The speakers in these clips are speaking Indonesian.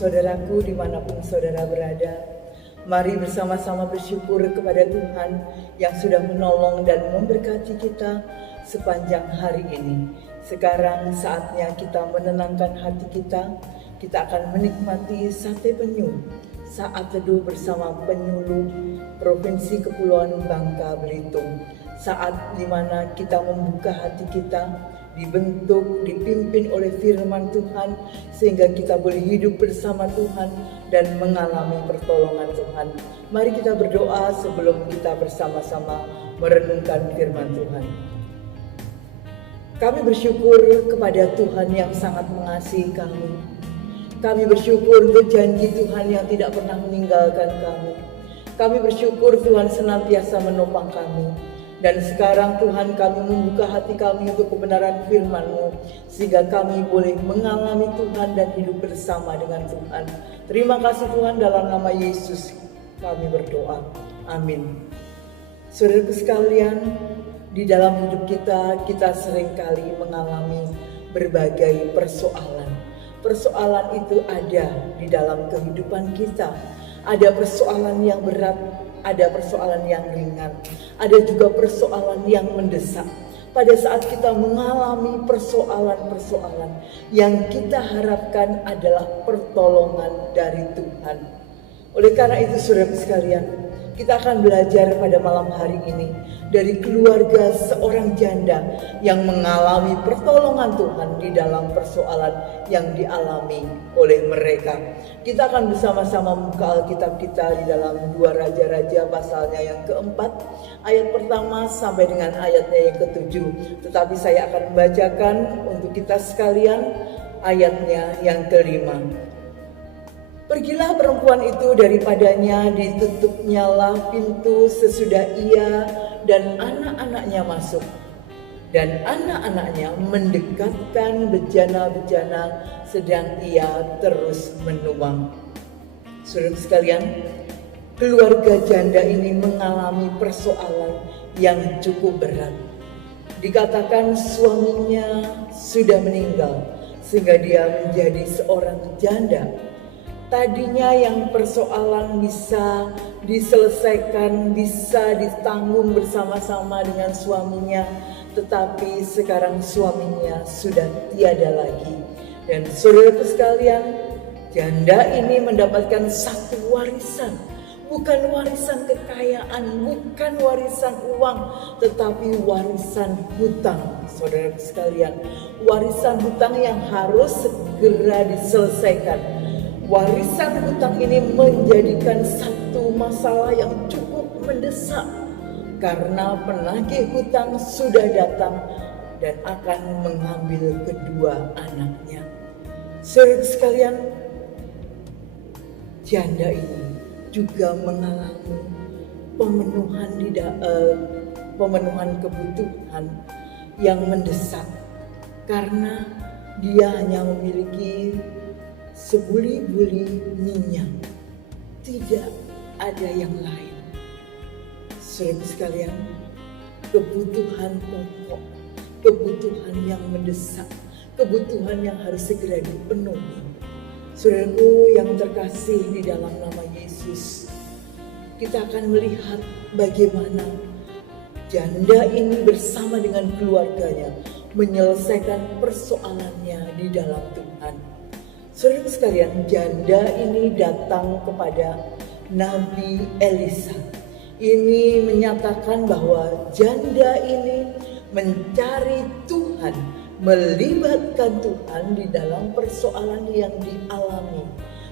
saudaraku dimanapun saudara berada, mari bersama-sama bersyukur kepada Tuhan yang sudah menolong dan memberkati kita sepanjang hari ini. Sekarang saatnya kita menenangkan hati kita. Kita akan menikmati sate penyu, saat teduh bersama penyuluh Provinsi Kepulauan Bangka Belitung. Saat dimana kita membuka hati kita, dibentuk, dipimpin oleh firman Tuhan, sehingga kita boleh hidup bersama Tuhan dan mengalami pertolongan Tuhan. Mari kita berdoa sebelum kita bersama-sama merenungkan firman Tuhan. Kami bersyukur kepada Tuhan yang sangat mengasihi kami. Kami bersyukur untuk janji Tuhan yang tidak pernah meninggalkan kami. Kami bersyukur Tuhan senantiasa menopang kami. Dan sekarang Tuhan, kami membuka hati kami untuk kebenaran firman-Mu, sehingga kami boleh mengalami Tuhan dan hidup bersama dengan Tuhan. Terima kasih Tuhan, dalam nama Yesus kami berdoa. Amin. Saudaraku sekalian, di dalam hidup kita seringkali mengalami berbagai persoalan. Persoalan itu ada di dalam kehidupan kita. Ada persoalan yang berat, ada persoalan yang ringan, ada juga persoalan yang mendesak. Pada saat kita mengalami persoalan-persoalan, yang kita harapkan adalah pertolongan dari Tuhan. Oleh karena itu, saudara sekalian, kita akan belajar pada malam hari ini dari keluarga seorang janda yang mengalami pertolongan Tuhan di dalam persoalan yang dialami oleh mereka. Kita akan bersama-sama membuka Alkitab kita di dalam 2 Raja-Raja pasalnya yang keempat, ayat pertama sampai dengan ayatnya yang ketujuh. Tetapi saya akan membacakan untuk kita sekalian ayatnya yang kelima. Pergilah perempuan itu daripadanya, ditutupnyalah pintu sesudah ia dan anak-anaknya masuk. Dan anak-anaknya mendekatkan bejana-bejana sedang ia terus menuang. Saudara sekalian, keluarga janda ini mengalami persoalan yang cukup berat. Dikatakan suaminya sudah meninggal sehingga dia menjadi seorang janda. Tadinya yang persoalan bisa diselesaikan, bisa ditanggung bersama-sama dengan suaminya, tetapi sekarang suaminya sudah tiada lagi. Dan saudaraku sekalian, janda ini mendapatkan satu warisan, bukan warisan kekayaan, bukan warisan uang, tetapi warisan hutang. Saudaraku sekalian, warisan hutang yang harus segera diselesaikan. Warisan hutang ini menjadikan satu masalah yang cukup mendesak, karena penagih hutang sudah datang dan akan mengambil kedua anaknya. Saudara sekalian, janda ini juga mengalami pemenuhan kebutuhan yang mendesak, karena dia hanya memiliki sebuli-buli minyak, tidak ada yang lain. Saudara sekalian, kebutuhan pokok, kebutuhan yang mendesak, kebutuhan yang harus segera dipenuhi. Saudaraku yang terkasih di dalam nama Yesus, kita akan melihat bagaimana janda ini bersama dengan keluarganya menyelesaikan persoalannya di dalam Tuhan. Saudara sekalian, janda ini datang kepada Nabi Elisa. Ini menyatakan bahwa janda ini mencari Tuhan, melibatkan Tuhan di dalam persoalan yang dialami.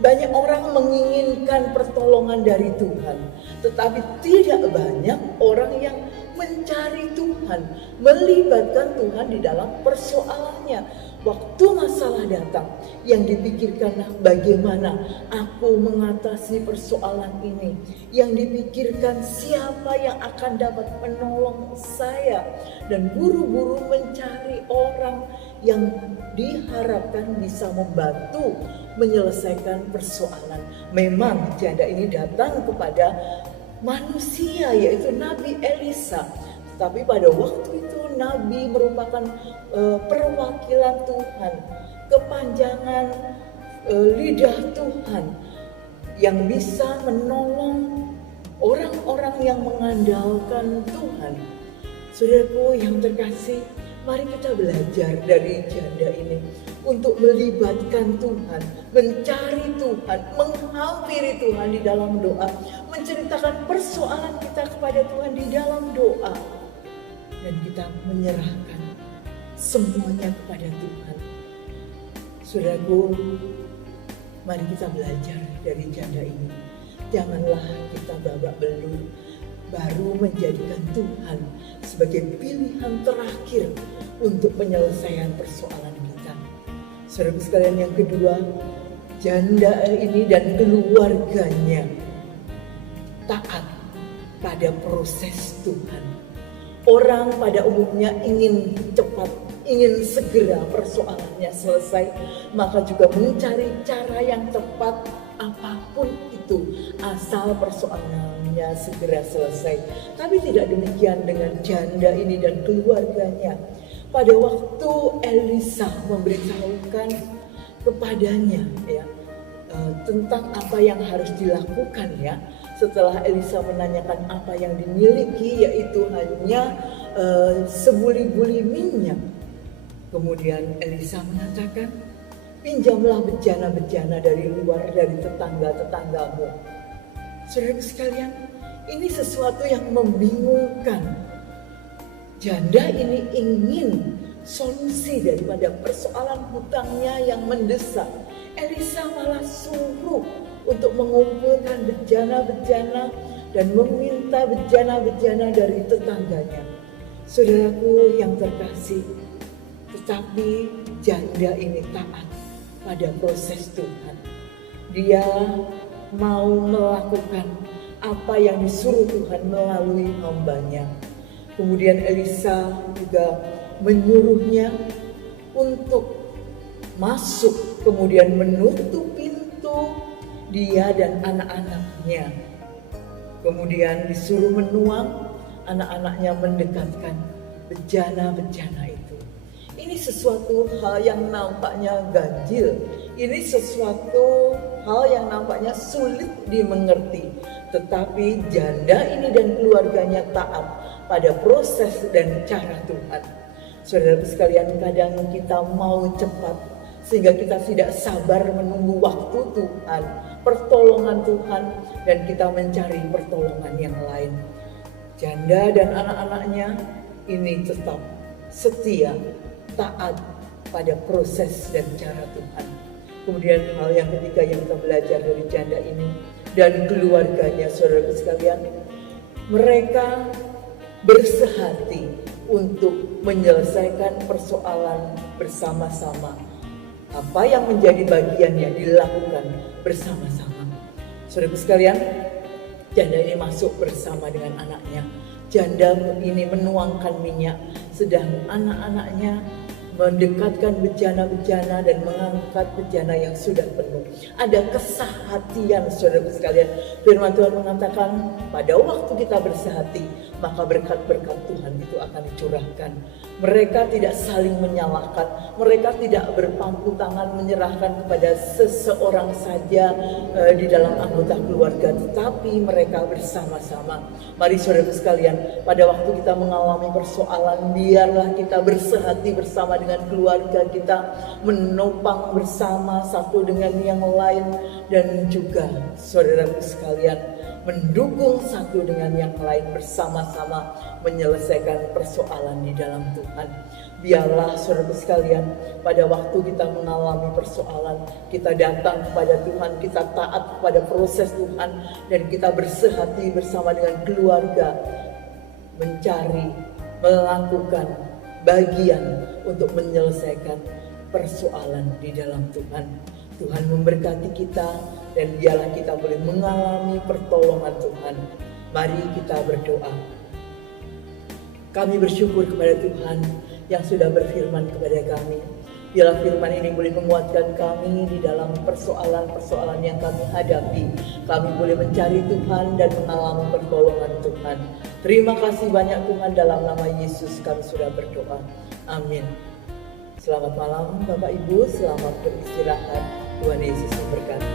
Banyak orang menginginkan pertolongan dari Tuhan, tetapi tidak banyak orang yang mencari Tuhan, melibatkan Tuhan di dalam persoalannya. Waktu masalah datang, yang dipikirkanlah bagaimana aku mengatasi persoalan ini. Yang dipikirkan siapa yang akan dapat menolong saya. Dan buru-buru mencari orang yang diharapkan bisa membantu menyelesaikan persoalan. Memang janda ini datang kepada manusia, yaitu Nabi Elisa. Tapi pada waktu itu Nabi merupakan perwakilan Tuhan, kepanjangan lidah Tuhan yang bisa menolong orang-orang yang mengandalkan Tuhan. Saudaraku yang terkasih, mari kita belajar dari janda ini untuk melibatkan Tuhan, mencari Tuhan, menghampiri Tuhan di dalam doa, menceritakan persoalan kita kepada Tuhan di dalam doa, dan kita menyerahkan semuanya kepada Tuhan. Saudaraku, mari kita belajar dari janda ini. Janganlah kita babak belur baru menjadikan Tuhan sebagai pilihan terakhir untuk penyelesaian persoalan kita. Saudara sekalian, yang kedua, janda ini dan keluarganya taat pada proses Tuhan. Orang pada umumnya ingin cepat, ingin segera persoalannya selesai, maka juga mencari cara yang tepat apapun itu, asal persoalannya segera selesai. Tapi tidak demikian dengan janda ini dan keluarganya. Pada waktu Elisa memberitahukan kepadanya tentang apa yang harus dilakukan, setelah Elisa menanyakan apa yang dimiliki, yaitu hanya sebuli-buli minyak. Kemudian Elisa mengatakan, pinjamlah bejana-bejana dari luar, dari tetangga-tetanggamu. Saudara sekalian, ini sesuatu yang membingungkan. Janda ini ingin solusi daripada persoalan hutangnya yang mendesak. Elisa malah suruh untuk mengumpulkan bejana-bejana dan meminta bejana-bejana dari tetangganya. Saudaraku yang terkasih, tetapi janda ini taat pada proses Tuhan. Dia mau melakukan apa yang disuruh Tuhan melalui hambanya. Kemudian Elisa juga menyuruhnya untuk masuk, kemudian menutup pintu dia dan anak-anaknya. Kemudian disuruh menuang, anak-anaknya mendekatkan bejana-bejana itu. Ini sesuatu hal yang nampaknya ganjil. Ini sesuatu hal yang nampaknya sulit dimengerti. Tetapi janda ini dan keluarganya taat pada proses dan cara Tuhan. Saudara sekalian, kadang kita mau cepat sehingga kita tidak sabar menunggu waktu Tuhan, pertolongan Tuhan, dan kita mencari pertolongan yang lain. Janda dan anak-anaknya ini tetap setia, taat pada proses dan cara Tuhan. Kemudian hal yang ketiga yang kita belajar dari janda ini dan keluarganya, saudara sekalian, mereka bersehati untuk menyelesaikan persoalan bersama-sama. Apa yang menjadi bagiannya dilakukan bersama-sama. Saudara sekalian, janda ini masuk bersama dengan anaknya. Janda ini menuangkan minyak, sedang anak-anaknya mendekatkan bejana-bejana dan mengangkat bejana yang sudah penuh. Ada kesehatian, saudara sekalian. Firman Tuhan mengatakan, pada waktu kita bersehati, maka berkat-berkat Tuhan itu akan dicurahkan. Mereka tidak saling menyalahkan, mereka tidak berpangku tangan menyerahkan kepada seseorang saja di dalam anggota keluarga, tetapi mereka bersama-sama. Mari saudara sekalian, pada waktu kita mengalami persoalan, biarlah kita bersehati bersama dengan keluarga kita, menopang bersama satu dengan yang lain, dan juga saudaraku sekalian, mendukung satu dengan yang lain bersama-sama menyelesaikan persoalan di dalam Tuhan. Biarlah saudara sekalian, pada waktu kita mengalami persoalan, kita datang kepada Tuhan, kita taat kepada proses Tuhan, dan kita bersehati bersama dengan keluarga, mencari, melakukan bagian untuk menyelesaikan persoalan di dalam Tuhan. Tuhan memberkati kita, dan biarlah kita boleh mengalami pertolongan Tuhan. Mari kita berdoa. Kami bersyukur kepada Tuhan yang sudah berfirman kepada kami. Biarlah firman ini boleh menguatkan kami di dalam persoalan-persoalan yang kami hadapi. Kami boleh mencari Tuhan dan mengalami pertolongan Tuhan. Terima kasih banyak Tuhan, dalam nama Yesus kami sudah berdoa. Amin. Selamat malam Bapak Ibu, selamat beristirahat. Tuhan Yesus memberkati.